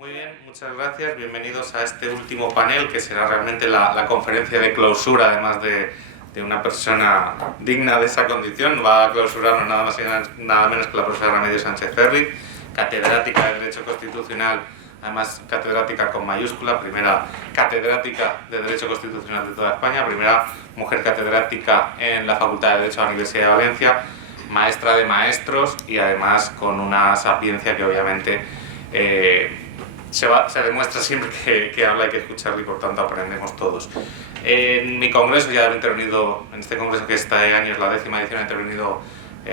Muy bien, muchas gracias. Bienvenidos a este último panel, que será realmente la conferencia de clausura, además de una persona digna de esa condición. Va a clausurarnos nada más y nada menos que la profesora Remedios Sánchez Ferri, catedrática de Derecho Constitucional, además catedrática con mayúscula, primera catedrática de Derecho Constitucional de toda España, primera mujer catedrática en la Facultad de Derecho de la Universidad de Valencia, maestra de maestros y además con una sapiencia que obviamente se demuestra siempre que habla, hay que escucharlo y por tanto aprendemos todos. En mi congreso ya he intervenido, en este congreso que este año es la 10ª edición, he intervenido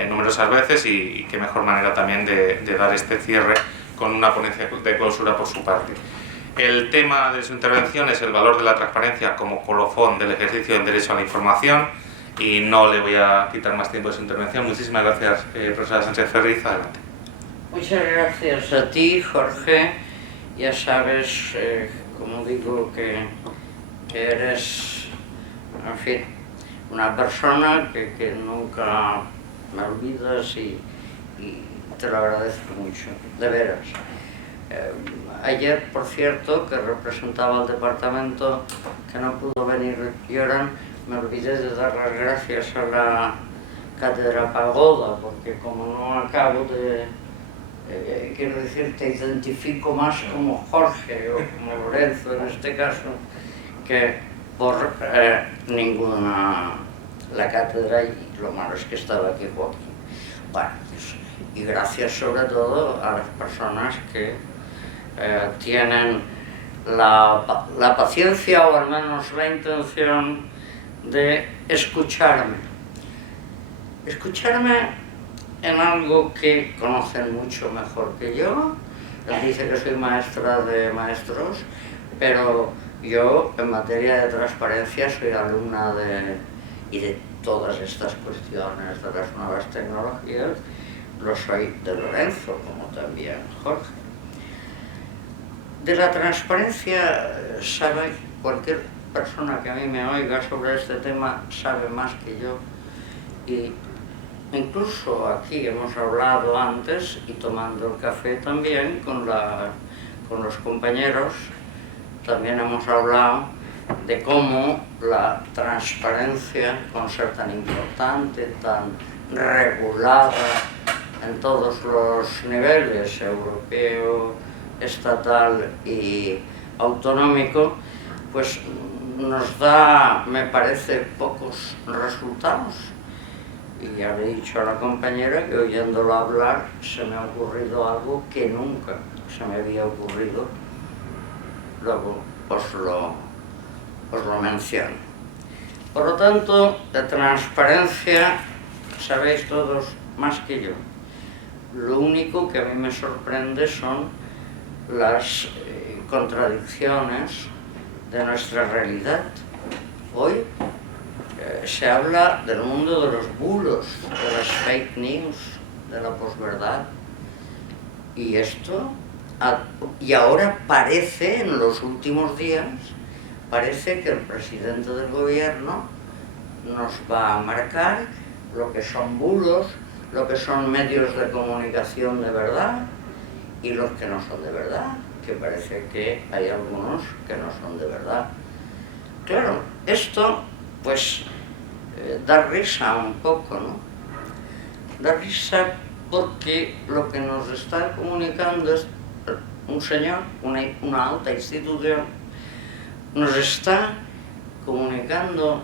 numerosas veces y qué mejor manera también de dar este cierre con una ponencia de clausura por su parte. El tema de su intervención es el valor de la transparencia como colofón del ejercicio del derecho a la información y no le voy a quitar más tiempo de su intervención. Muchísimas gracias, profesora Sánchez Ferri. Adelante. Muchas gracias a ti, Jorge. Ya sabes, como digo, que eres, en fin, una persona que nunca me olvidas y te lo agradezco mucho, de veras. Ayer, por cierto, que representaba al departamento que no pudo venir Lloran, me olvidé de dar las gracias a la Cátedra Pagoda, porque como no acabo de... quiero decir, te identifico más como Jorge o como Lorenzo en este caso que por ninguna la cátedra, y lo malo es que estaba aquí Joaquín. Bueno, pues, y gracias sobre todo a las personas que tienen la paciencia o al menos la intención de escucharme en algo que conocen mucho mejor que yo. Él dice que soy maestra de maestros, pero yo en materia de transparencia soy alumna y de todas estas cuestiones de las nuevas tecnologías lo soy de Lorenzo, como también Jorge. De la transparencia sabe cualquier persona que a mí me oiga sobre este tema, sabe más que yo, y incluso aquí hemos hablado antes, y tomando el café también con los compañeros, también hemos hablado de cómo la transparencia, con ser tan importante, tan regulada en todos los niveles, europeo, estatal y autonómico, pues nos da, me parece, pocos resultados. Y ya le he dicho a la compañera que oyéndolo hablar se me ha ocurrido algo que nunca se me había ocurrido. Luego os lo menciono. Por lo tanto, de transparencia sabéis todos más que yo. Lo único que a mí me sorprende son las contradicciones de nuestra realidad. Hoy se habla del mundo de los bulos, de las fake news, de la posverdad. Y esto, y ahora parece, en los últimos días, parece que el presidente del gobierno nos va a marcar lo que son bulos, lo que son medios de comunicación de verdad y los que no son de verdad, que parece que hay algunos que no son de verdad. Claro, esto pues da risa un poco, ¿no? Da risa porque lo que nos está comunicando es un señor, una alta institución, nos está comunicando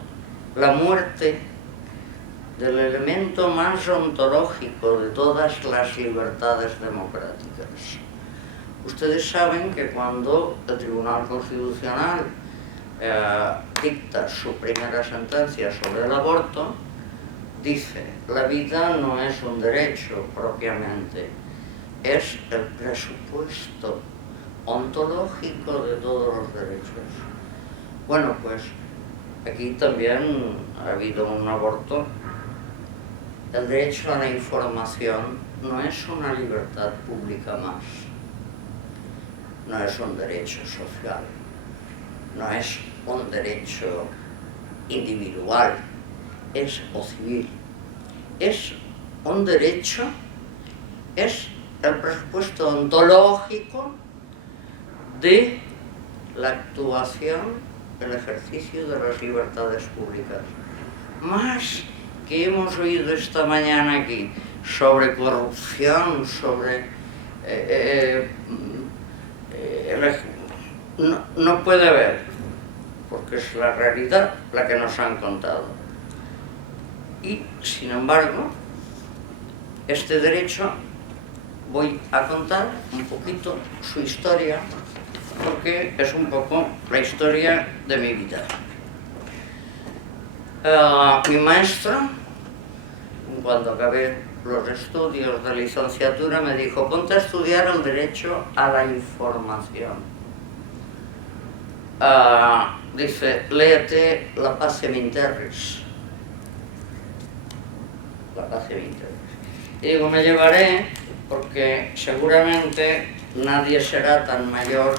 la muerte del elemento más ontológico de todas las libertades democráticas. Ustedes saben que cuando el Tribunal Constitucional dicta su primera sentencia sobre el aborto, dice: la vida no es un derecho propiamente, es el presupuesto ontológico de todos los derechos. Bueno, pues aquí también ha habido un aborto. El derecho a la información no es una libertad pública más, no es un derecho social, no es un derecho individual, o civil, es un derecho, es el presupuesto ontológico de la actuación, el ejercicio de las libertades públicas. Más que hemos oído esta mañana aquí sobre corrupción, sobre... no puede haber, porque es la realidad la que nos han contado. Y, sin embargo, este derecho, voy a contar un poquito su historia, porque es un poco la historia de mi vida. Mi maestro, cuando acabé los estudios de licenciatura, me dijo: ponte a estudiar el derecho a la información. Dice, léete la Pacem in Terris. La Pacem in Terris. Y digo, me llevaré, porque seguramente nadie será tan mayor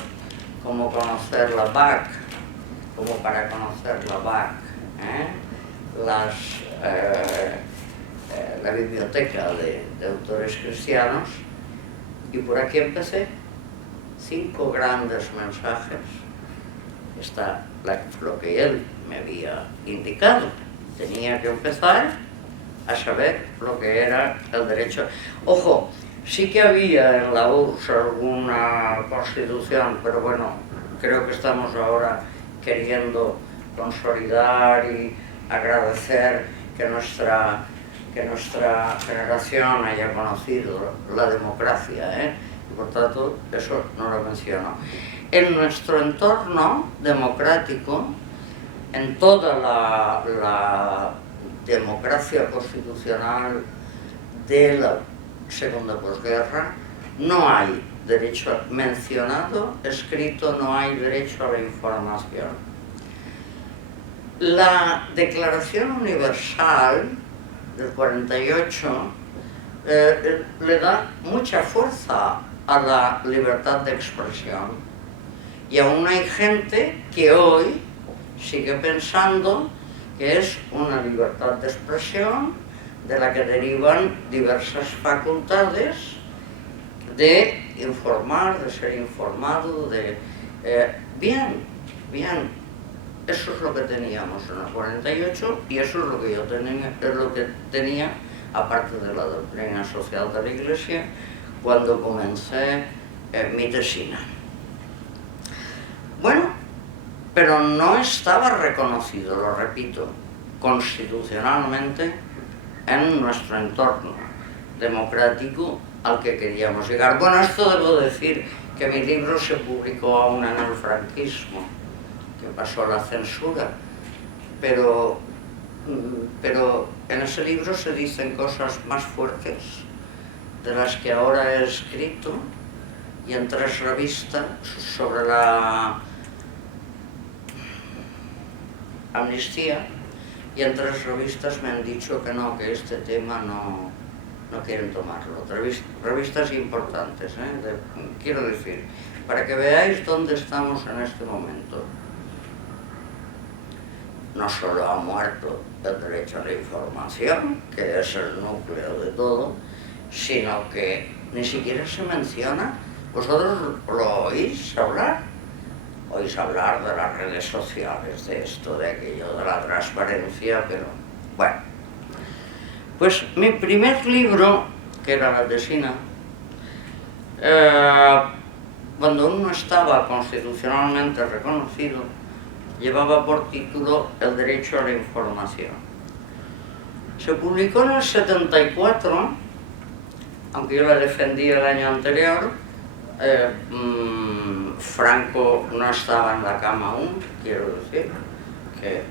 como conocer la BAC, como para conocer la BAC, la biblioteca de autores cristianos. Y por aquí empecé, 5 grandes mensajes. Está lo que él me había indicado. Tenía que empezar a saber lo que era el derecho. Ojo, sí que había en la URSS alguna constitución, pero bueno, creo que estamos ahora queriendo consolidar y agradecer que nuestra generación haya conocido la democracia, y por tanto eso no lo menciono. En nuestro entorno democrático, en toda la democracia constitucional de la segunda posguerra, no hay derecho mencionado, escrito, no hay derecho a la información. La Declaración Universal del 48 le da mucha fuerza a la libertad de expresión. Y aún hay gente que hoy sigue pensando que es una libertad de expresión de la que derivan diversas facultades de informar, de ser informado, de... bien, eso es lo que teníamos en el 48 y eso es lo que yo tenía, aparte de la doctrina social de la Iglesia, cuando comencé mi tesina. Bueno, pero no estaba reconocido, lo repito, constitucionalmente en nuestro entorno democrático al que queríamos llegar. Bueno, esto debo decir que mi libro se publicó aún en el franquismo, que pasó la censura, pero en ese libro se dicen cosas más fuertes de las que ahora he escrito, y en 3 revistas sobre la amnistía, y en 3 revistas me han dicho que no, que este tema no quieren tomarlo. Revistas importantes, quiero decir, para que veáis dónde estamos en este momento. No solo ha muerto el derecho a la información, que es el núcleo de todo, sino que ni siquiera se menciona. ¿Vosotros lo oís hablar? Oís hablar de las redes sociales, de esto, de aquello, de la transparencia, pero bueno. Pues mi primer libro, que era la tesina, cuando aún no estaba constitucionalmente reconocido, llevaba por título El derecho a la información. Se publicó en el 74, aunque yo la defendí el año anterior. Franco no estaba en la cama aún, quiero decir, que,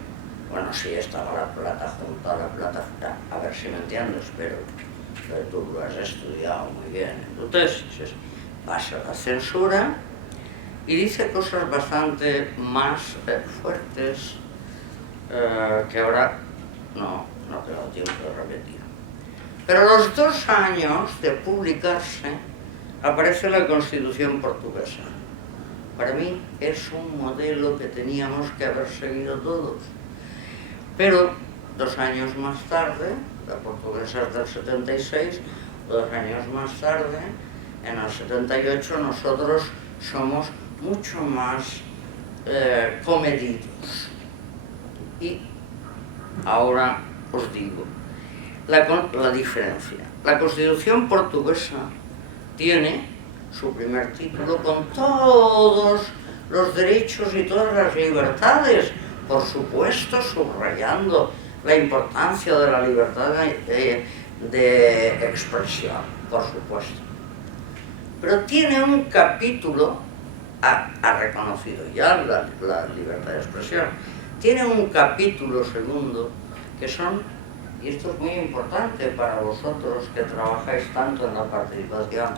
bueno, sí estaba la plata junto a la plata, a ver si me entiendes, pero tú lo has estudiado muy bien en tu tesis. Pasa la censura y dice cosas bastante más fuertes que ahora no tengo tiempo de repetir. Pero a los 2 años de publicarse aparece la Constitución portuguesa. Para mí es un modelo que teníamos que haber seguido todos. Pero 2 años más tarde, la portuguesa es del 76, 2 años más tarde, en el 78, nosotros somos mucho más comedidos. Y ahora os digo la diferencia. La Constitución portuguesa tiene su primer título con todos los derechos y todas las libertades, por supuesto, subrayando la importancia de la libertad de expresión, por supuesto. Pero tiene un capítulo, ha reconocido ya la libertad de expresión, tiene un capítulo segundo que son, y esto es muy importante para vosotros que trabajáis tanto en la participación,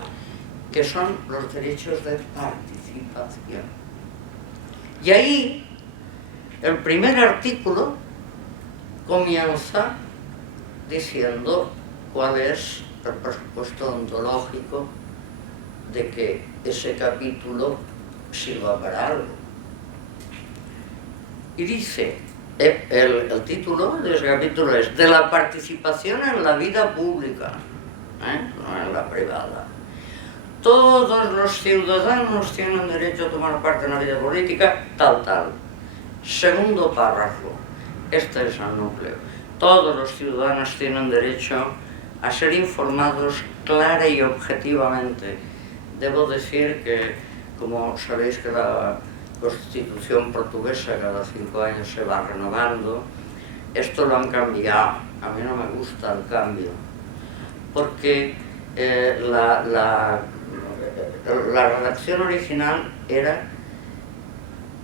que son los derechos de participación. Y ahí, el primer artículo comienza diciendo cuál es el presupuesto ontológico de que ese capítulo sirva para algo. Y dice, el título de ese capítulo es de la participación en la vida pública, no en la privada. Todos los ciudadanos tienen derecho a tomar parte en la vida política, tal. Segundo párrafo, este es el núcleo. Todos los ciudadanos tienen derecho a ser informados clara y objetivamente. Debo decir que, como sabéis que la Constitución portuguesa cada 5 años se va renovando, esto lo han cambiado. A mí no me gusta el cambio, porque la redacción original era,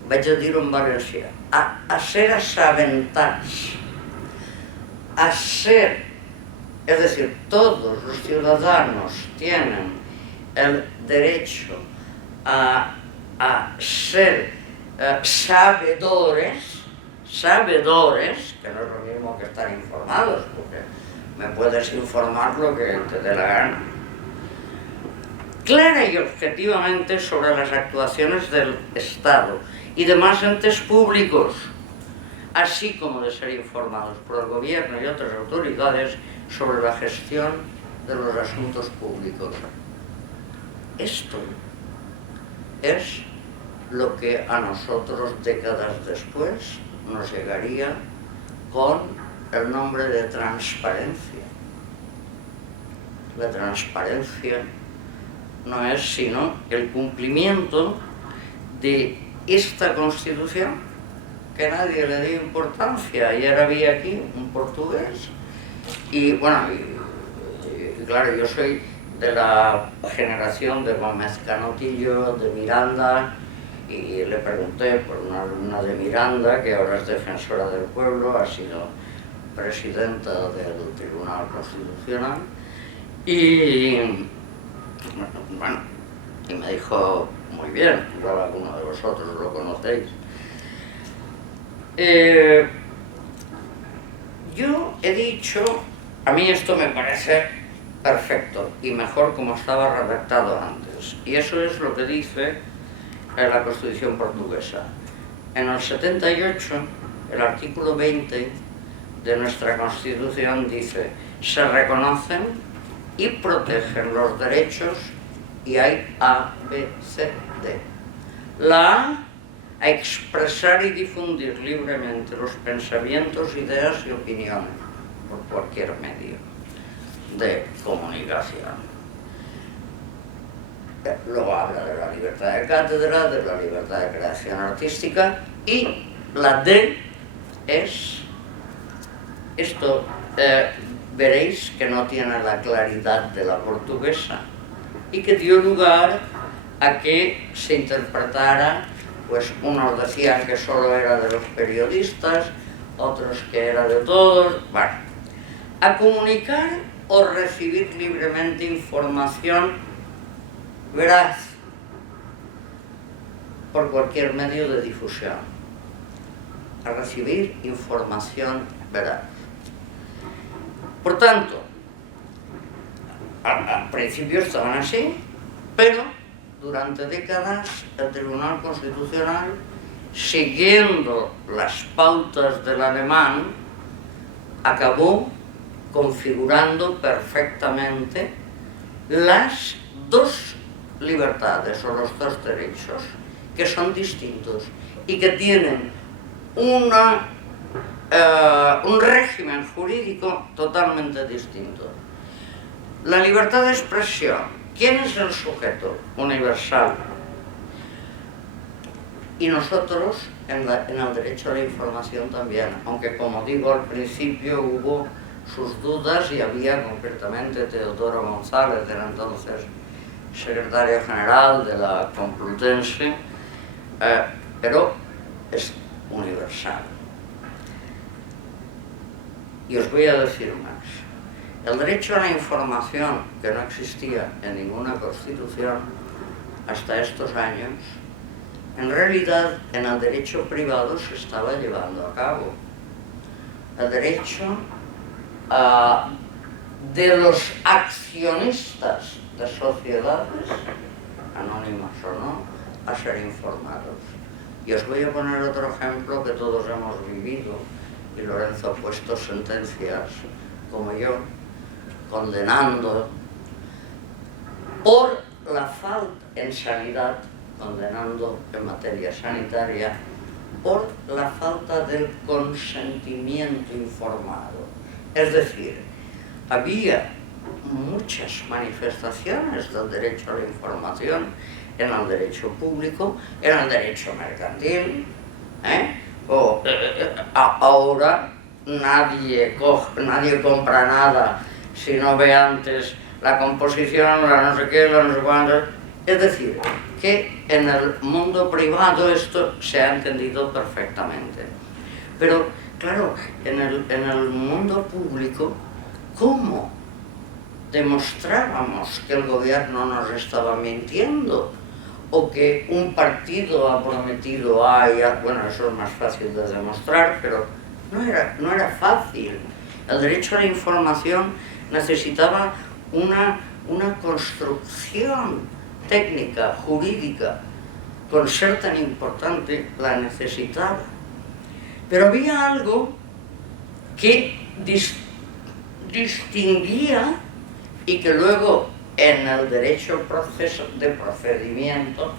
vaig a dir-ho en valencià, a ser assabentats, a ser, es decir, todos los ciudadanos tienen el derecho a ser sabedores, que no es lo mismo que estar informados, porque me puedes informar lo que te dé la gana, clara y objetivamente sobre las actuaciones del Estado y demás entes públicos, así como de ser informados por el gobierno y otras autoridades sobre la gestión de los asuntos públicos. Esto es lo que a nosotros décadas después nos llegaría con el nombre de transparencia. La transparencia no es sino el cumplimiento de esta Constitución, que nadie le dio importancia. Ayer había aquí un portugués y bueno, y claro, yo soy de la generación de Gómez Canotillo, de Miranda, y le pregunté por una alumna de Miranda, que ahora es defensora del pueblo, ha sido presidenta del Tribunal Constitucional, y bueno, y me dijo, muy bien, igual alguno de vosotros lo conocéis. Yo he dicho, a mí esto me parece perfecto y mejor como estaba redactado antes, y eso es lo que dice la Constitución portuguesa. En el 78, el artículo 20 de nuestra Constitución dice: se reconocen y protegen los derechos, y hay A, B, C, D. La A expresar y difundir libremente los pensamientos, ideas y opiniones por cualquier medio de comunicación. Luego habla de la libertad de cátedra, de la libertad de creación artística, y la D es, esto veréis que no tiene la claridad de la portuguesa, y que dio lugar a que se interpretara, pues unos decían que solo era de los periodistas, otros que era de todos, bueno, a comunicar o recibir libremente información veraz por cualquier medio de difusión, a recibir información veraz. Por tanto, al principio estaban así, pero durante décadas el Tribunal Constitucional, siguiendo las pautas del alemán, acabó configurando perfectamente las dos libertades o los dos derechos que son distintos y que tienen un régimen jurídico totalmente distinto. La libertad de expresión, ¿quién es el sujeto universal? Y nosotros en el derecho a la información también, aunque como digo al principio hubo sus dudas y había concretamente Teodoro González, era entonces secretario general de la Complutense, pero es universal. Y os voy a decir más. El derecho a la información, que no existía en ninguna constitución hasta estos años, en realidad en el derecho privado se estaba llevando a cabo. El derecho de los accionistas de sociedades, anónimas o no, a ser informados. Y os voy a poner otro ejemplo que todos hemos vivido, y Lorenzo ha puesto sentencias, como yo, condenando por la falta en sanidad, condenando en materia sanitaria, por la falta del consentimiento informado. Es decir, había muchas manifestaciones del derecho a la información en el derecho público, en el derecho mercantil, ahora nadie compra nada si no ve antes la composición, la no sé qué, la no sé cuánto. Es decir, que en el mundo privado esto se ha entendido perfectamente. Pero, claro, en el mundo público, ¿cómo demostrábamos que el gobierno nos estaba mintiendo? O que un partido ha prometido bueno, eso es más fácil de demostrar, pero no era fácil. El derecho a la información necesitaba una construcción técnica, jurídica, con ser tan importante, la necesitaba. Pero había algo que distinguía y que luego en el derecho de procedimiento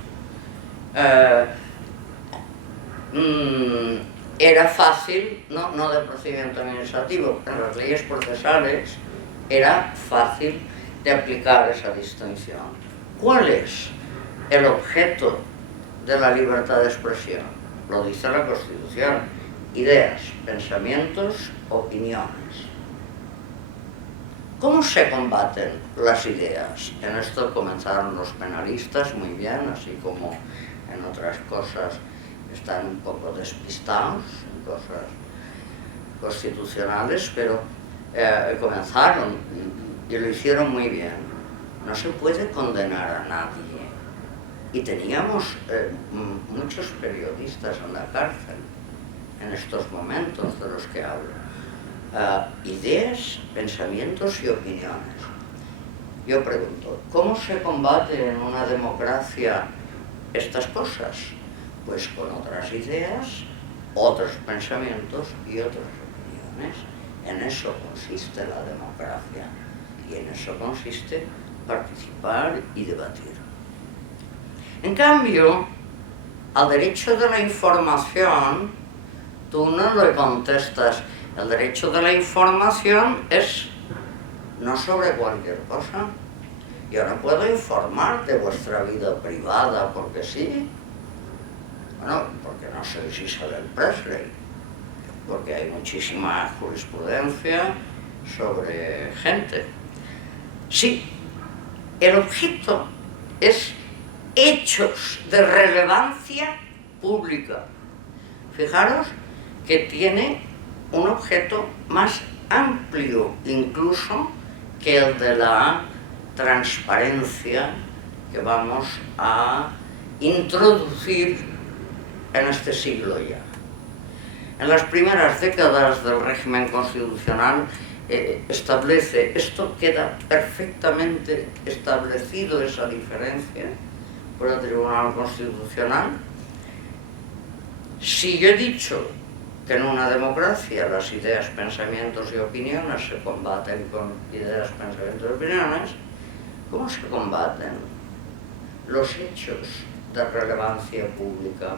era fácil, no de procedimiento administrativo, en las leyes procesales era fácil de aplicar esa distinción. ¿Cuál es el objeto de la libertad de expresión? Lo dice la Constitución: ideas, pensamientos, opiniones. ¿Cómo se combaten las ideas? En esto comenzaron los penalistas muy bien, así como en otras cosas están un poco despistados, en cosas constitucionales, pero comenzaron y lo hicieron muy bien. No se puede condenar a nadie. Y teníamos muchos periodistas en la cárcel en estos momentos de los que hablo. Ideas, pensamientos y opiniones. Yo pregunto, ¿cómo se combate en una democracia estas cosas? Pues con otras ideas, otros pensamientos y otras opiniones. En eso consiste la democracia y en eso consiste participar y debatir. En cambio, al derecho de la información, tú no le contestas. El derecho de la información es no sobre cualquier cosa. Yo no puedo informar de vuestra vida privada porque sí. Bueno, porque no sois Isabel Presley, porque hay muchísima jurisprudencia sobre gente. Sí, el objeto es hechos de relevancia pública. Fijaros que tiene un objeto más amplio incluso que el de la transparencia que vamos a introducir en este siglo ya. En las primeras décadas del régimen constitucional esto queda perfectamente establecido, esa diferencia, por el Tribunal Constitucional. Si yo he dicho que en una democracia las ideas, pensamientos y opiniones se combaten con ideas, pensamientos y opiniones, ¿cómo se combaten? Los hechos de relevancia pública.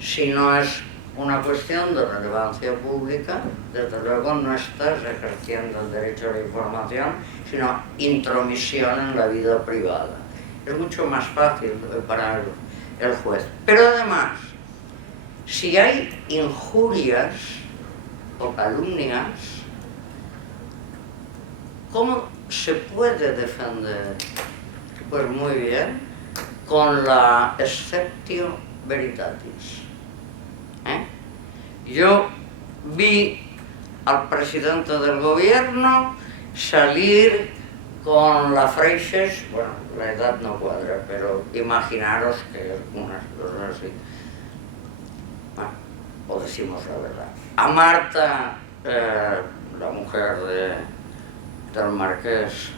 Si no es una cuestión de relevancia pública, desde luego no estás ejerciendo el derecho a la información, sino intromisión en la vida privada. Es mucho más fácil para el juez. Pero además, si hay injurias o calumnias, ¿cómo se puede defender? Pues muy bien, con la exceptio veritatis. Yo vi al presidente del gobierno salir con la Freixes, bueno, la edad no cuadra, pero imaginaros que unas cosas así. Bueno, o decimos la verdad. A Marta, la mujer del marqués,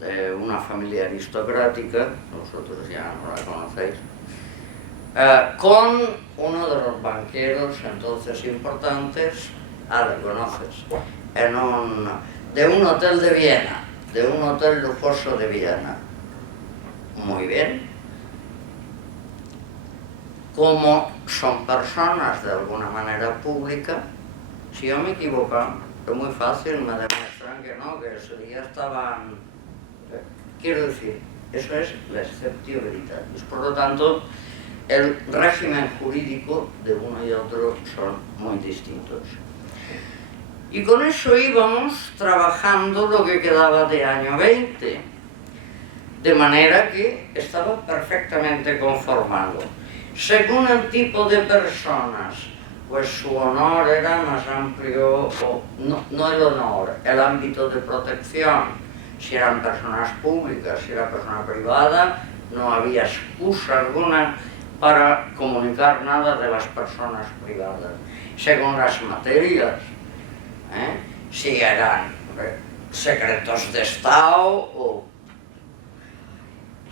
de una familia aristocrática, vosotros ya no la conocéis, con uno de los banqueros entonces importantes, la conoces, de un hotel de Viena, de un hotel lujoso de Viena. Muy bien. Como son personas de alguna manera pública, si yo me equivoco, es muy fácil, me demuestran que no, que ese día estaban... Quiero decir, eso es la exceptio veritatis. Por lo tanto, el régimen jurídico de uno y otro son muy distintos. Y con eso íbamos trabajando lo que quedaba de año 20, de manera que estaba perfectamente conformado. Según el tipo de personas, pues su honor era más amplio, o no el honor, el ámbito de protección. Si eran personas públicas, si era persona privada, no había excusa alguna para comunicar nada de las personas privadas. Según las materias, si eran secretos de Estado o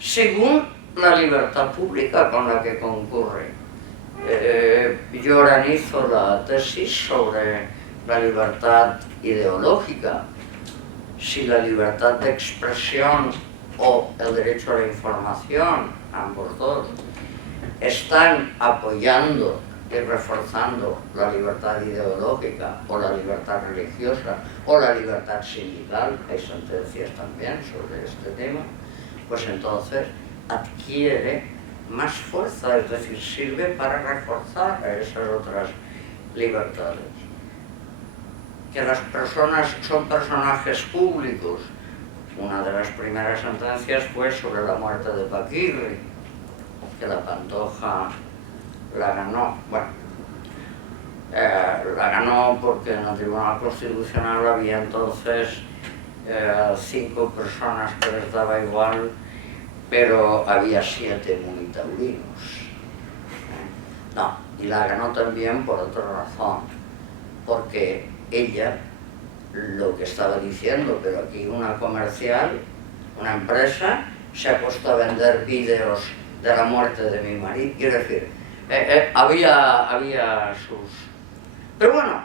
según la libertad pública con la que concurre. Joran hizo la tesis sobre la libertad ideológica. Si la libertad de expresión o el derecho a la información, ambos dos, están apoyando y reforzando la libertad ideológica o la libertad religiosa o la libertad sindical, hay sentencias también sobre este tema, pues entonces adquiere más fuerza, es decir, sirve para reforzar esas otras libertades. Que las personas son personajes públicos. Una de las primeras sentencias fue sobre la muerte de Paquirri, que la Pantoja la ganó. Bueno, la ganó porque en el Tribunal Constitucional había entonces 5 personas que les daba igual, pero había 7 muy taurinos. No, y la ganó también por otra razón, porque ella lo que estaba diciendo, pero aquí una comercial, una empresa, se ha puesto a vender vídeos de la muerte de mi marido, quiero decir, había sus... Pero bueno,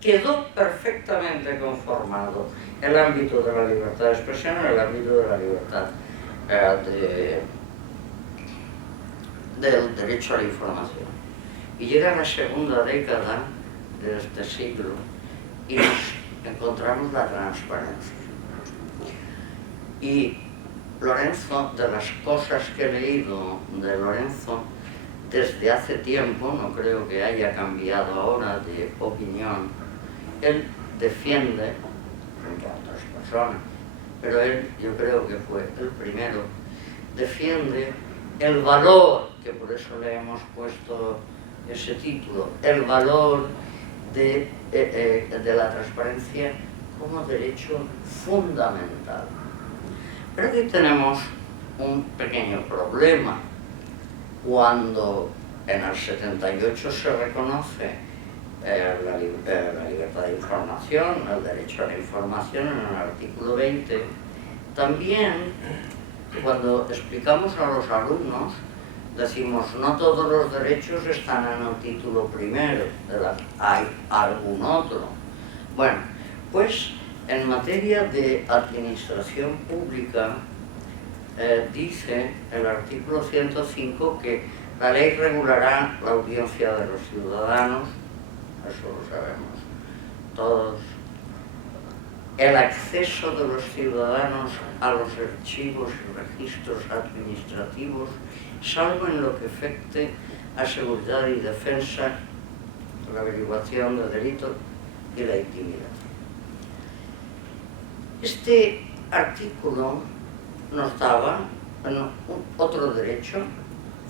quedó perfectamente conformado el ámbito de la libertad de expresión en el ámbito de la libertad del derecho a la información. Y llega la segunda década de este siglo y nos encontramos la transparencia. Y Lorenzo, de las cosas que he leído de Lorenzo, desde hace tiempo, no creo que haya cambiado ahora de opinión, él defiende, frente a otras personas, pero él, yo creo que fue el primero, defiende el valor, que por eso le hemos puesto ese título, el valor de la transparencia como derecho fundamental. Pero aquí tenemos un pequeño problema. Cuando en el 78 se reconoce la libertad de información, el derecho a la información en el artículo 20, también cuando explicamos a los alumnos decimos no todos los derechos están en el título primero, hay algún otro. Bueno, pues En materia de administración pública, dice el artículo 105 que la ley regulará la audiencia de los ciudadanos, eso lo sabemos todos, el acceso de los ciudadanos a los archivos y registros administrativos, salvo en lo que afecte a seguridad y defensa, la averiguación de delitos y la intimidad. Este artículo nos daba otro derecho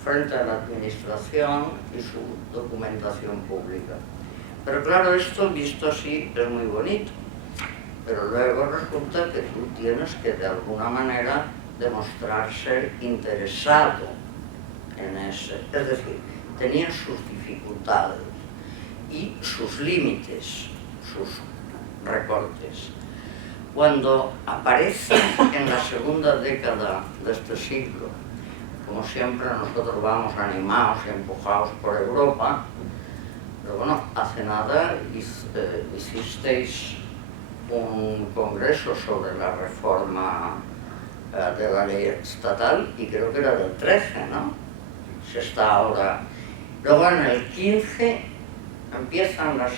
frente a la administración y su documentación pública. Pero claro, esto visto así es muy bonito, pero luego resulta que tú tienes que de alguna manera demostrar ser interesado en ese. Es decir, tenía sus dificultades y sus límites, sus recortes. Cuando aparece en la segunda década de este siglo, como siempre nosotros vamos animados y empujados por Europa, pero bueno, hace nada hicisteis un congreso sobre la reforma de la ley estatal y creo que era del 13, ¿no? Se está ahora. Luego en el 15 empiezan las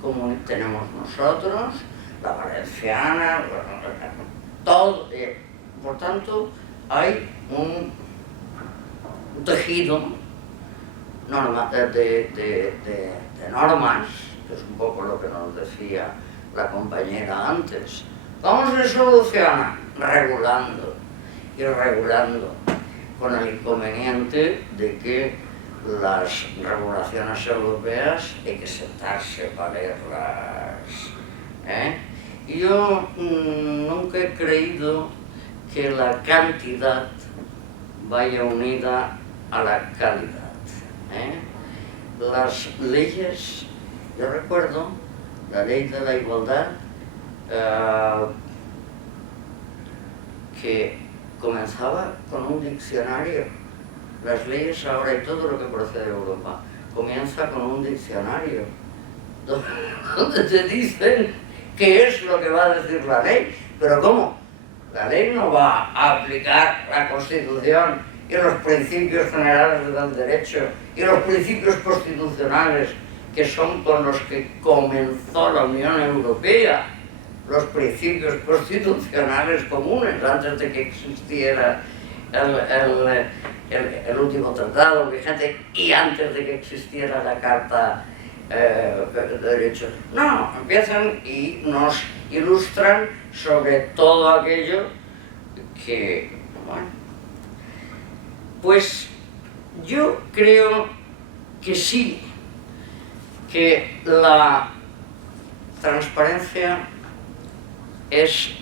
comunidades, tenemos nosotros, la valenciana, todo. Por tanto, hay un tejido de normas, que es un poco lo que nos decía la compañera antes. ¿Cómo se soluciona? Regulando y regulando, con el inconveniente de que las regulaciones europeas hay que sentarse para leerlas. Yo nunca he creído que la cantidad vaya unida a la calidad. Las leyes, yo recuerdo la ley de la igualdad, que comenzaba con un diccionario. Las leyes ahora y todo lo que procede de Europa comienza con un diccionario donde te dicen qué es lo que va a decir la ley. Pero ¿cómo? La ley no va a aplicar la Constitución y los principios generales del derecho y los principios constitucionales que son con los que comenzó la Unión Europea, los principios constitucionales comunes antes de que existiera el último tratado vigente y antes de que existiera la Carta de Derechos. No, empiezan y nos ilustran sobre todo aquello que, bueno, pues yo creo que sí, que la transparencia es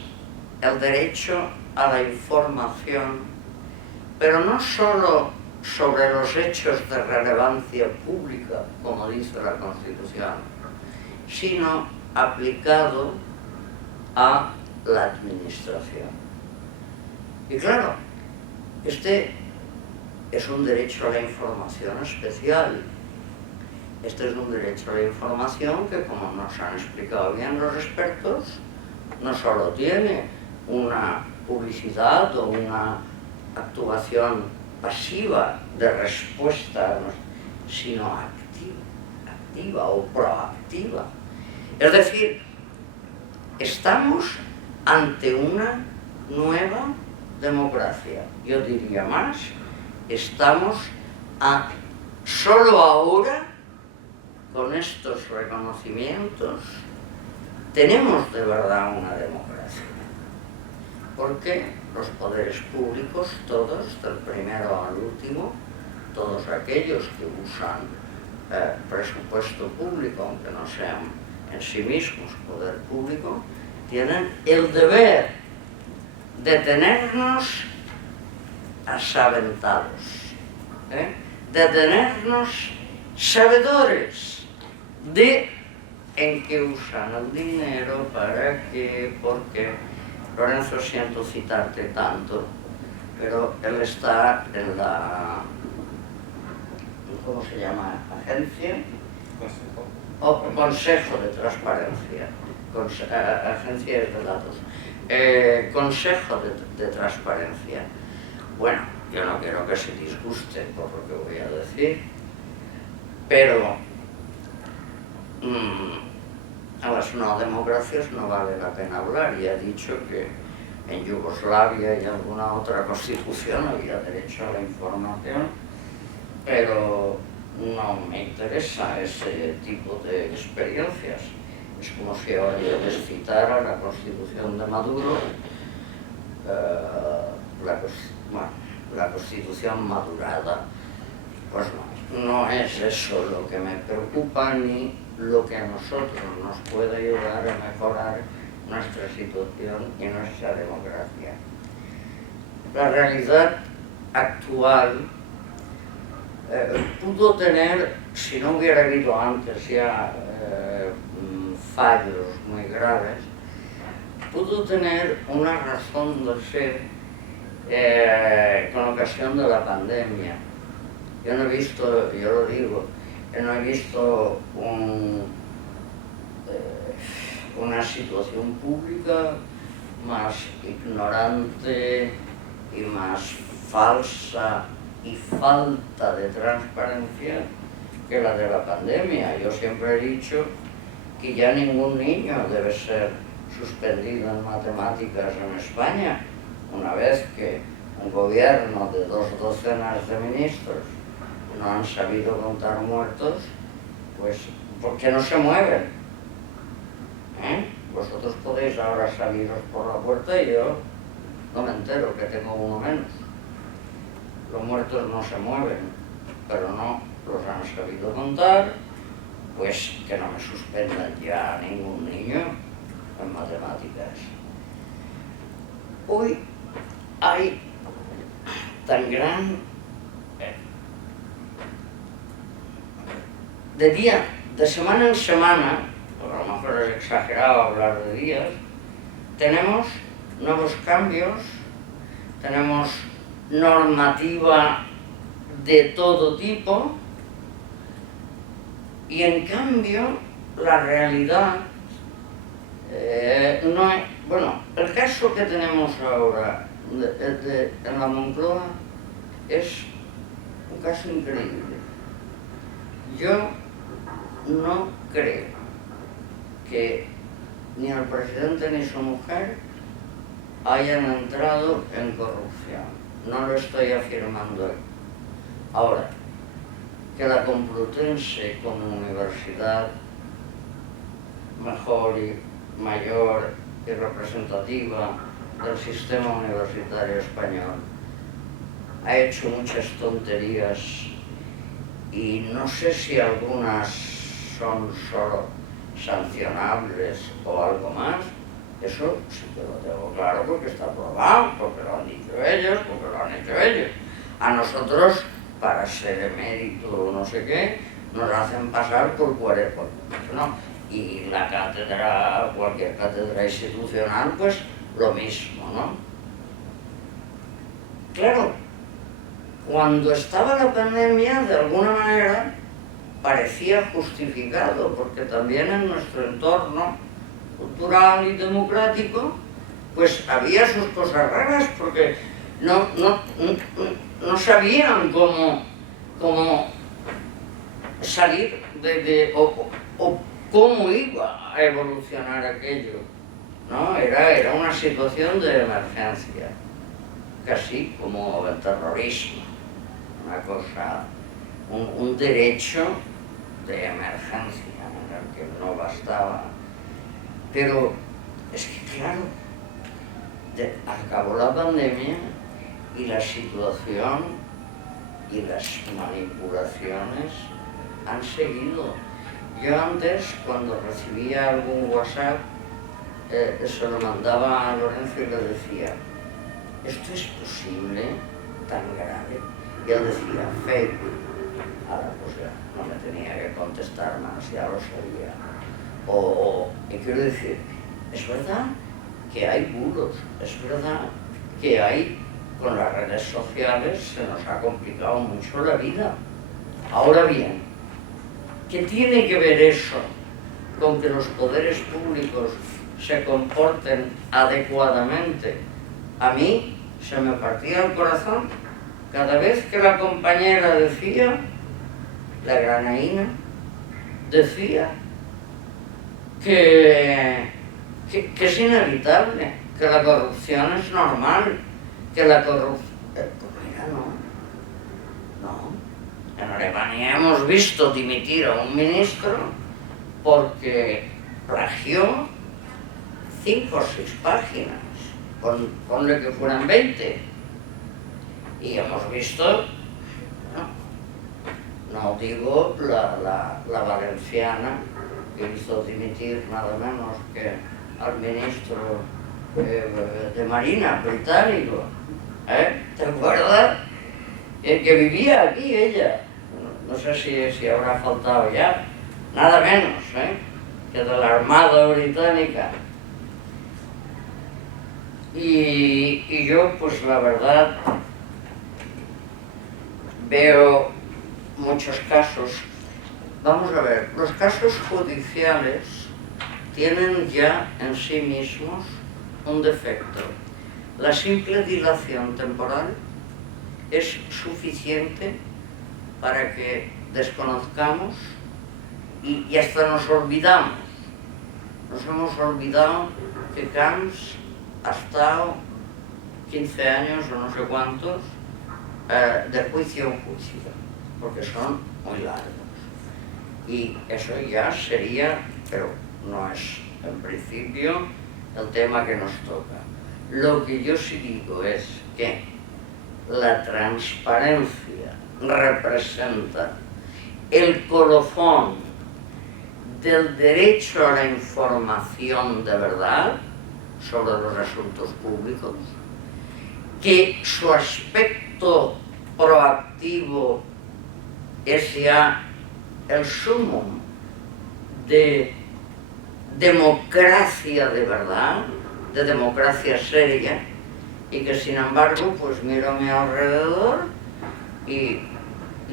el derecho a la información, pero no solo sobre los hechos de relevancia pública, como dice la Constitución, sino aplicado a la administración. Y claro, este es un derecho a la información especial. Este es un derecho a la información que, como nos han explicado bien los expertos, no solo tiene una publicidad o una actuación pasiva de respuesta, sino activa o proactiva. Es decir, estamos ante una nueva democracia. Yo diría más, estamos solo ahora, con estos reconocimientos, tenemos de verdad una democracia. Porque los poderes públicos, todos, del primero al último, todos aquellos que usan presupuesto público, aunque no sean en sí mismos poder público, tienen el deber de tenernos asaventados, de tenernos sabedores de en qué usan el dinero, para qué, por qué. Lorenzo, siento citarte tanto, pero él está en la, ¿cómo se llama? ¿Agencia? Consejo. O Consejo de Transparencia. agencias de datos, Consejo de Transparencia. Bueno, yo no quiero que se disguste por lo que voy a decir, pero a las no democracias no vale la pena hablar. Y ha dicho que en Yugoslavia y alguna otra constitución había derecho a la información, pero no me interesa ese tipo de experiencias. Es como si ahora yo les citara la Constitución de Maduro, la Constitución madurada. Pues no es eso lo que me preocupa ni lo que a nosotros nos puede ayudar a mejorar nuestra situación y nuestra democracia. La realidad actual pudo tener, si no hubiera habido antes ya fallos muy graves, pudo tener una razón de ser con ocasión de la pandemia. Yo no he visto, yo lo digo, no he visto una situación pública más ignorante y más falsa y falta de transparencia que la de la pandemia. Yo siempre he dicho que ya ningún niño debe ser suspendido en matemáticas en España, una vez que un gobierno de 2 docenas de ministros no han sabido contar muertos, pues ¿por qué no se mueven? Vosotros podéis ahora saliros por la puerta y yo no me entero que tengo uno menos. Los muertos no se mueven, pero no los han sabido contar, pues que no me suspendan ya a ningún niño en matemáticas. Hoy hay tan gran... de semana en semana, a lo mejor es exagerado hablar de días, tenemos nuevos cambios, tenemos normativa de todo tipo, y en cambio la realidad no es... Bueno, el caso que tenemos ahora en la Moncloa es un caso increíble. Yo no creo que ni el presidente ni su mujer hayan entrado en corrupción. No lo estoy afirmando hoy. Ahora, que la Complutense como universidad mejor y mayor y representativa del sistema universitario español ha hecho muchas tonterías, y no sé si algunas son solo sancionables o algo más. Eso sí que lo tengo claro porque está probado, porque lo han dicho ellos, porque lo han hecho ellos. A nosotros, para ser emérito o no sé qué, nos hacen pasar por cuerpo, ¿no? Y la cátedra, cualquier cátedra institucional, pues lo mismo, ¿no? Claro, cuando estaba la pandemia, de alguna manera, parecía justificado, porque también en nuestro entorno cultural y democrático, pues había sus cosas raras, porque no sabían cómo salir o cómo iba a evolucionar aquello, ¿no? Era una situación de emergencia, casi como el terrorismo, una cosa, un derecho de emergencia en el que no bastaba. Pero es que claro, acabó la pandemia y la situación y las manipulaciones han seguido. Yo antes, cuando recibía algún WhatsApp, se lo mandaba a Lorenzo y le decía: ¿esto es posible tan grave? Y él decía: fake. Ahora pues ya no me tenía que contestar más, ya lo sabía. Y quiero decir, es verdad que hay bulos, es verdad que hay, con las redes sociales se nos ha complicado mucho la vida. Ahora bien, ¿qué tiene que ver eso con que los poderes públicos se comporten adecuadamente. A mí se me partía el corazón cada vez que la compañera decía, la granaína, decía que es inevitable, que la corrupción es normal, que la corrupción... Pues mira, no. En Alemania hemos visto dimitir a un ministro porque plagió 5 o 6 páginas, ponle que fueran 20. Y hemos visto, no digo la valenciana, que hizo dimitir nada menos que al ministro de Marina británico, ¿te acuerdas? El que vivía aquí ella, no sé si habrá faltado ya, nada menos que de la Armada Británica. Y yo, pues la verdad, veo muchos casos. Vamos a ver, los casos judiciales tienen ya en sí mismos un defecto. La simple dilación temporal es suficiente para que desconozcamos y hasta nos olvidamos. Nos hemos olvidado que Camps ha estado 15 años o no sé cuántos de juicio en juicio, porque son muy largos. Y eso ya sería, pero no es en principio el tema que nos toca. Lo que yo sí digo es que la transparencia representa el colofón del derecho a la información de verdad sobre los asuntos públicos, que su aspecto proactivo es ya el sumum de democracia de verdad, de democracia seria, y que sin embargo pues miro a mi alrededor y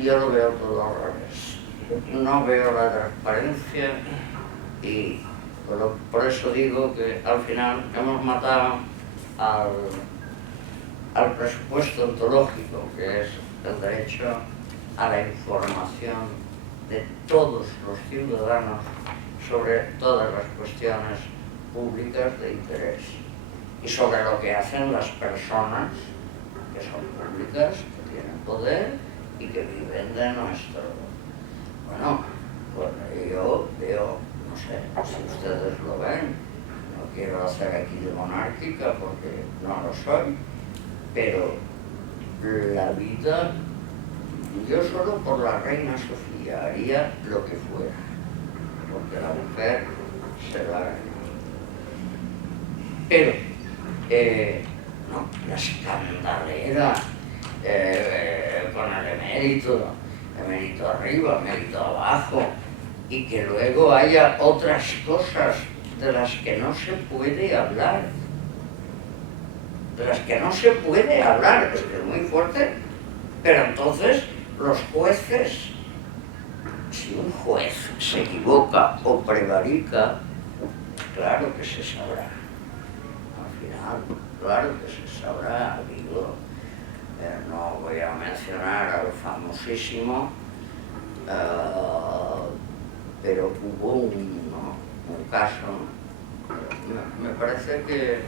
yo lo veo todo al revés. No veo la transparencia y por eso digo que al final hemos matado al presupuesto ontológico, que es el derecho a la información de todos los ciudadanos sobre todas las cuestiones públicas de interés y sobre lo que hacen las personas que son públicas, que tienen poder y que viven de nuestro... Bueno, pues yo veo, no sé si ustedes lo ven, no quiero hacer aquí de monárquica porque no lo soy, pero la vida, yo solo por la reina Sofía haría lo que fuera, porque la mujer se lo ha ganado. Pero, no, la escandalera con el emérito arriba, emérito abajo, y que luego haya otras cosas de las que no se puede hablar. De las que no se puede hablar, es que es muy fuerte, pero entonces los jueces, si un juez se equivoca o prevarica, claro que se sabrá. Al final, claro que se sabrá, digo, no voy a mencionar al famosísimo, pero hubo un caso, me parece que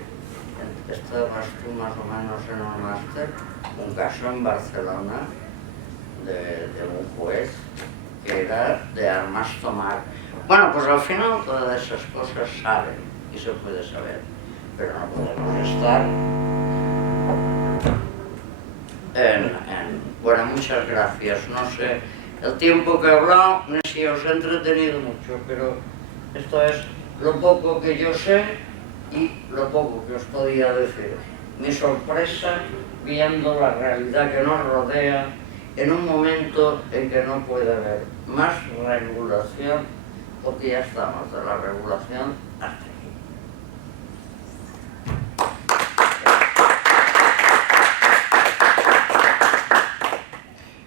estabas tú más o menos en un máster, un caso en Barcelona de un juez que era de armas tomar. Bueno, pues al final todas esas cosas salen y se puede saber, pero no podemos estar Bueno, muchas gracias. No sé el tiempo que he hablado, ni si os he entretenido mucho, pero esto es lo poco que yo sé y lo poco que os podía decir. Mi sorpresa viendo la realidad que nos rodea en un momento en que no puede haber más regulación, porque ya estamos de la regulación hasta aquí.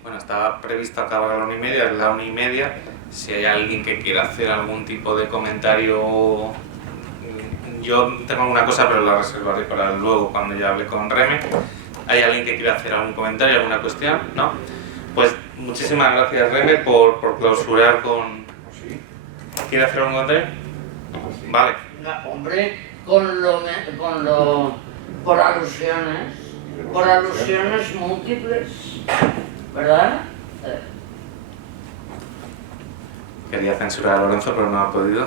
Bueno, estaba previsto acabar a la 1:30, es la 1:30. Si hay alguien que quiera hacer algún tipo de comentario, yo tengo alguna cosa, pero la reservaré para luego cuando ya hable con Reme. ¿Hay alguien que quiera hacer algún comentario, alguna cuestión? ¿No? Pues muchísimas gracias, Reme, por clausurar con... ¿Quiere hacer algún comentario? Vale. Hombre, por alusiones múltiples, ¿verdad? Quería censurar a Lorenzo, pero no ha podido.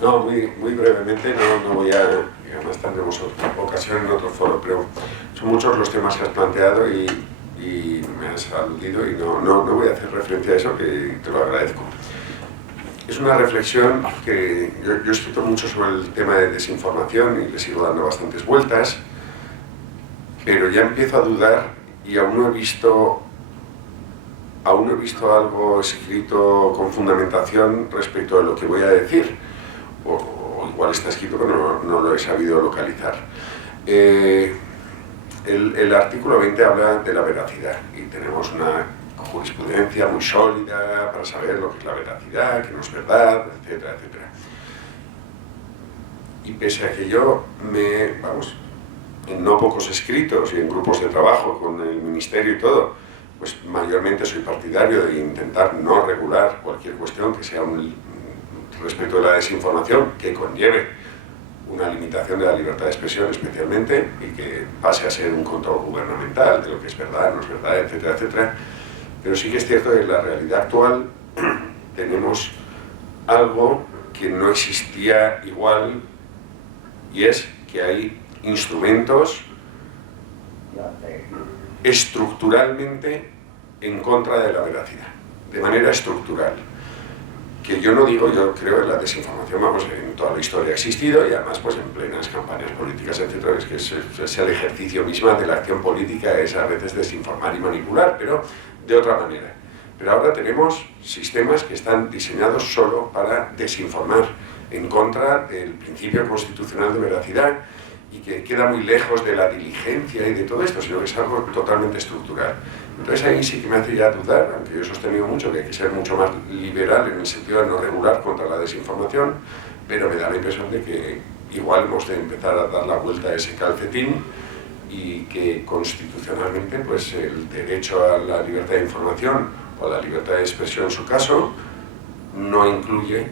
No, muy brevemente, no voy a... Además tendremos ocasión en otro foro, pero son muchos los temas que has planteado y me has aludido y no voy a hacer referencia a eso, que te lo agradezco. Es una reflexión que yo he escrito mucho sobre el tema de desinformación y le sigo dando bastantes vueltas, pero ya empiezo a dudar y aún no he visto algo escrito con fundamentación respecto a lo que voy a decir, o igual está escrito pero no lo he sabido localizar. El artículo 20 habla de la veracidad y tenemos una jurisprudencia muy sólida para saber lo que es la veracidad, que no es verdad, etcétera, etcétera. Y pese a que yo en no pocos escritos y en grupos de trabajo con el ministerio y todo, pues mayormente soy partidario de intentar no regular cualquier cuestión que sea respecto de la desinformación que conlleve una limitación de la libertad de expresión especialmente y que pase a ser un control gubernamental de lo que es verdad, no es verdad, etcétera, etcétera. Pero sí que es cierto que en la realidad actual tenemos algo que no existía igual y es que hay instrumentos estructuralmente en contra de la veracidad, de manera estructural. Que yo no digo, yo creo en la desinformación, en toda la historia ha existido y además pues en plenas campañas políticas, etcétera, es que es el ejercicio mismo de la acción política, es a veces desinformar y manipular, pero de otra manera. Pero ahora tenemos sistemas que están diseñados solo para desinformar, en contra del principio constitucional de veracidad y que queda muy lejos de la diligencia y de todo esto, sino que es algo totalmente estructural. Entonces ahí sí que me hace ya dudar, aunque yo he sostenido mucho que hay que ser mucho más liberal en el sentido de no regular contra la desinformación, pero me da la impresión de que igual hemos de empezar a dar la vuelta a ese calcetín y que constitucionalmente pues el derecho a la libertad de información o a la libertad de expresión en su caso no incluye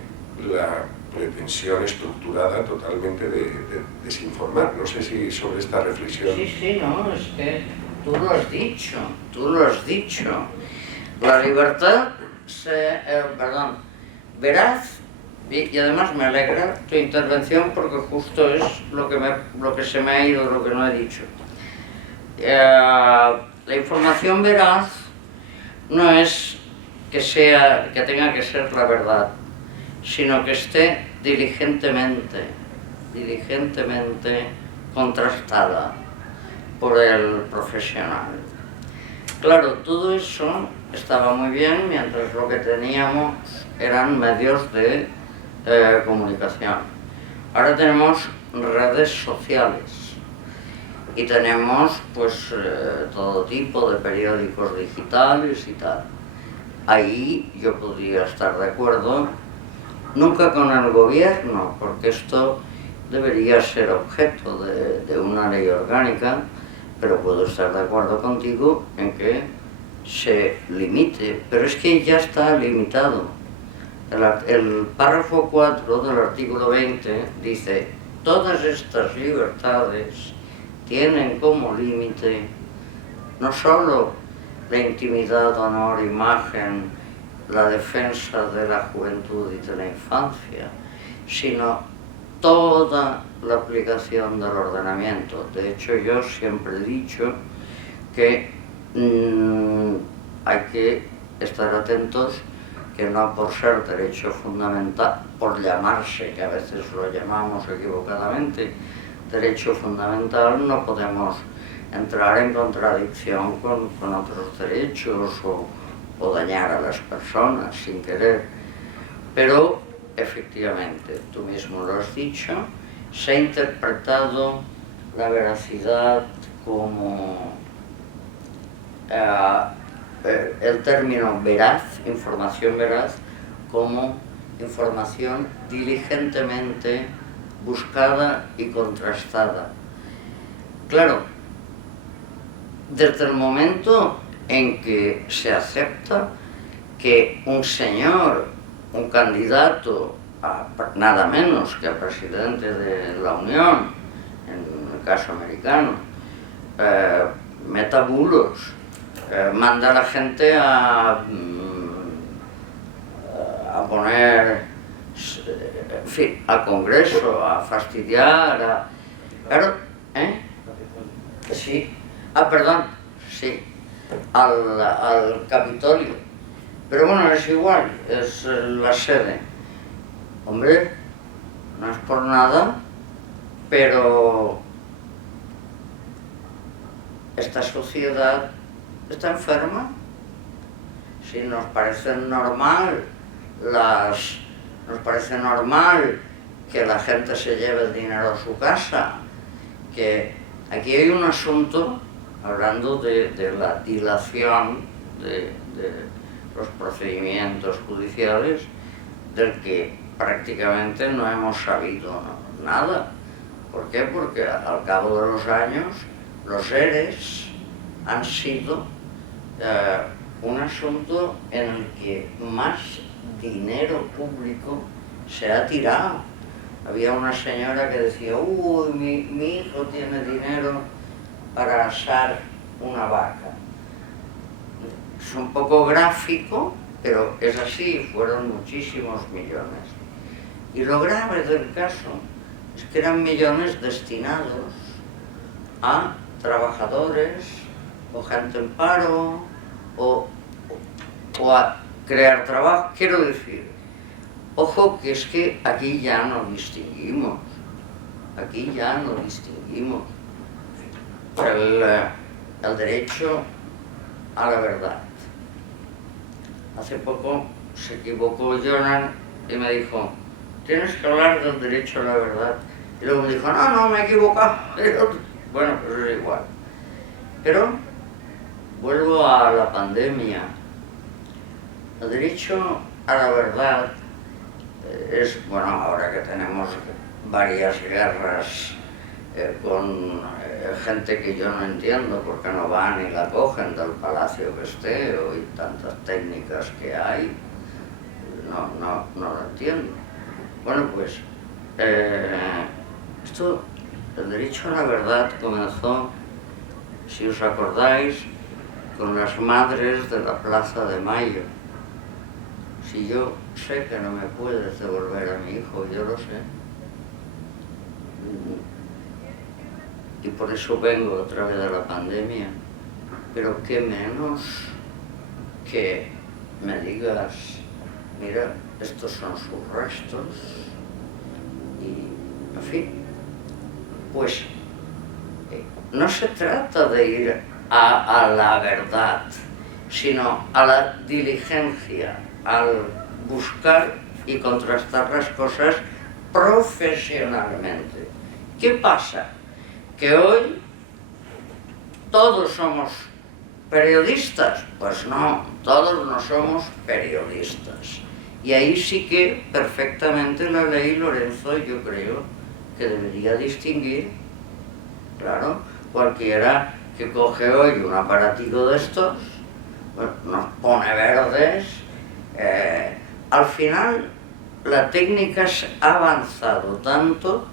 la pretensión estructurada totalmente de desinformar. No sé si sobre esta reflexión... Sí, no, es que tú lo has dicho. La libertad, veraz, y además me alegra tu intervención porque justo es lo que se me ha ido, lo que no he dicho. La información veraz no es que tenga que ser la verdad, sino que esté diligentemente contrastada por el profesional. Claro, todo eso estaba muy bien mientras lo que teníamos eran medios de comunicación. Ahora tenemos redes sociales y tenemos pues todo tipo de periódicos digitales y tal. Ahí yo podría estar de acuerdo, nunca con el gobierno, porque esto debería ser objeto de una ley orgánica, pero puedo estar de acuerdo contigo en que se limite, pero es que ya está limitado. El párrafo 4 del artículo 20 dice: todas estas libertades tienen como límite no solo la intimidad, honor, imagen, la defensa de la juventud y de la infancia, sino toda la aplicación del ordenamiento. De hecho, yo siempre he dicho que hay que estar atentos que no por ser derecho fundamental, por llamarse, que a veces lo llamamos equivocadamente, derecho fundamental, no podemos entrar en contradicción con otros derechos o dañar a las personas sin querer. Pero efectivamente, tú mismo lo has dicho, se ha interpretado la veracidad como el término veraz, información veraz, como información diligentemente buscada y contrastada. Claro, desde el momento en que se acepta que un señor, un candidato a nada menos que a presidente de la Unión, en el caso americano, meta bulos, manda a la gente a poner, en fin, al Congreso, a fastidiar, claro, sí, perdón, sí, al Capitolio. Pero bueno, es igual, es la sede. Hombre, no es por nada, pero esta sociedad está enferma. Si nos parece normal que la gente se lleve el dinero a su casa, que aquí hay un asunto, hablando de la dilación de los procedimientos judiciales, del que prácticamente no hemos sabido nada. ¿Por qué? Porque al cabo de los años los ERES han sido un asunto en el que más dinero público se ha tirado. Había una señora que decía, uy, mi hijo tiene dinero para asar una vaca. Es un poco gráfico, pero es así, fueron muchísimos millones. Y lo grave del caso es que eran millones destinados a trabajadores o gente en paro o a crear trabajo. Quiero decir, ojo, que es que aquí ya no distinguimos, el derecho a la verdad. Hace poco se equivocó Jonan y me dijo, tienes que hablar del derecho a la verdad. Y luego me dijo, no, me he equivocado. Bueno, pues es igual. Pero vuelvo a la pandemia. El derecho a la verdad es, bueno, ahora que tenemos varias guerras con gente que yo no entiendo porque no van y la cogen del palacio que esté, y tantas técnicas que hay, no lo entiendo. Bueno, pues el derecho a la verdad comenzó, si os acordáis, con las madres de la Plaza de Mayo. Si yo sé que no me puedes devolver a mi hijo, yo lo sé. Y por eso vengo otra vez de la pandemia. Pero qué menos que me digas, mira, estos son sus restos. Y, en fin, pues no se trata de ir a la verdad, sino a la diligencia, al buscar y contrastar las cosas profesionalmente. ¿Qué pasa? Que hoy todos somos periodistas. Pues no, todos no somos periodistas. Y ahí sí que perfectamente la ley Lorenzo, yo creo que debería distinguir. Claro, cualquiera que coge hoy un aparatico de estos, bueno, nos pone verdes. Al final la técnica ha avanzado tanto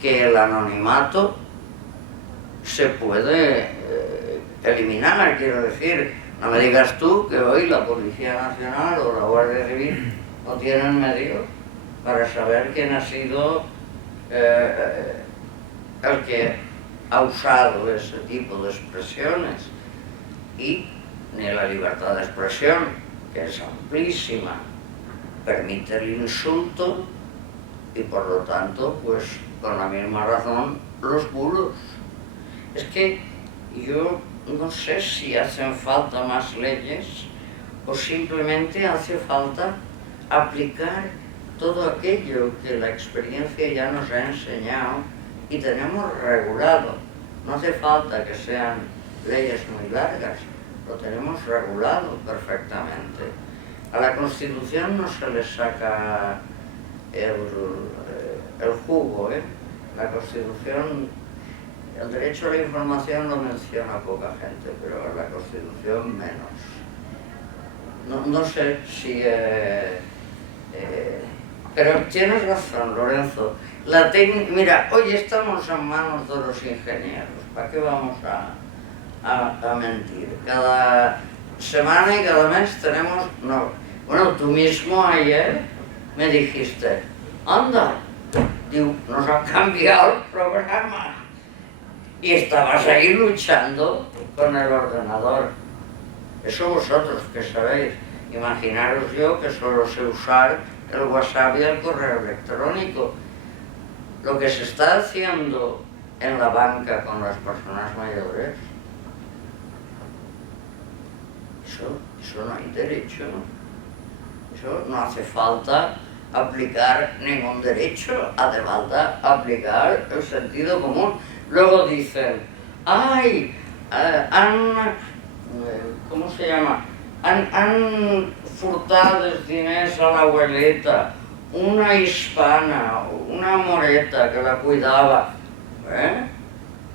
que el anonimato se puede eliminar. Quiero decir, no me digas tú que hoy la Policía Nacional o la Guardia Civil no tienen medios para saber quién ha sido el que ha usado ese tipo de expresiones. Y ni la libertad de expresión, que es amplísima, permite el insulto, y por lo tanto, pues con la misma razón, los bulos. Es que yo no sé si hacen falta más leyes o simplemente hace falta aplicar todo aquello que la experiencia ya nos ha enseñado y tenemos regulado. No hace falta que sean leyes muy largas. lo tenemos regulado perfectamente. A la Constitución no se le saca el jugo, ¿eh? La Constitución, el derecho a la información lo menciona poca gente, pero la Constitución menos. No sé si... pero tienes razón, Lorenzo. Mira, hoy estamos en manos de los ingenieros. ¿Para qué vamos a mentir? Cada semana y cada mes tenemos... No. Bueno, tú mismo ayer me dijiste, anda, digo, nos han cambiado el programa. Y estabas ahí luchando con el ordenador. Eso vosotros que sabéis. Imaginaros yo que solo sé usar el WhatsApp y el correo electrónico. Lo que se está haciendo en la banca con las personas mayores, eso no hay derecho. Eso no hace falta aplicar ningún derecho, hace falta aplicar el sentido común. Luego dicen, ¡ay! ¿Cómo se llama? Han furtado els diners a l'abueleta, una hispana, una moreta que la cuidaba.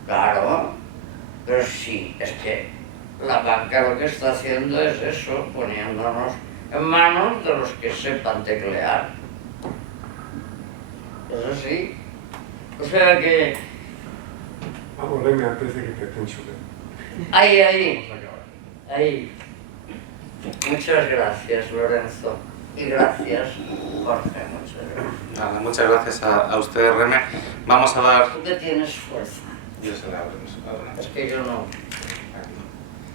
Claro, pero sí, es que la banca lo que está haciendo es eso, poniéndonos en manos de los que sepan teclear. Es así. O sea que... Vamos, Reme, antes de que te censuren. Ahí. Muchas gracias, Lorenzo. Y gracias, Jorge. Muchas gracias. Nada, muchas gracias a usted, Reme. Vamos a dar... Tú que tienes fuerza. Yo se la abro, no se la abro. Es que yo no.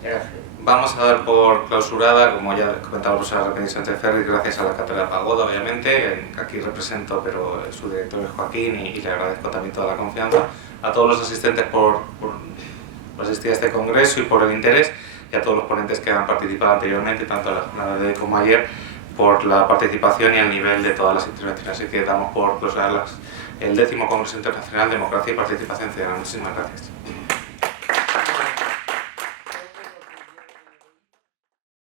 Gracias. Vamos a dar por clausurada, como ya comentaba Rosa Remedios Sánchez Ferri, gracias a la Cátedra Pagoda, obviamente, que aquí represento, pero su director es Joaquín y le agradezco también toda la confianza, a todos los asistentes por asistir a este congreso y por el interés, y a todos los ponentes que han participado anteriormente, tanto en la jornada de hoy como ayer, por la participación y el nivel de todas las intervenciones. Así que damos por clausurar el 10º Congreso Internacional de Democracia y Participación Ciudadana. Muchísimas gracias.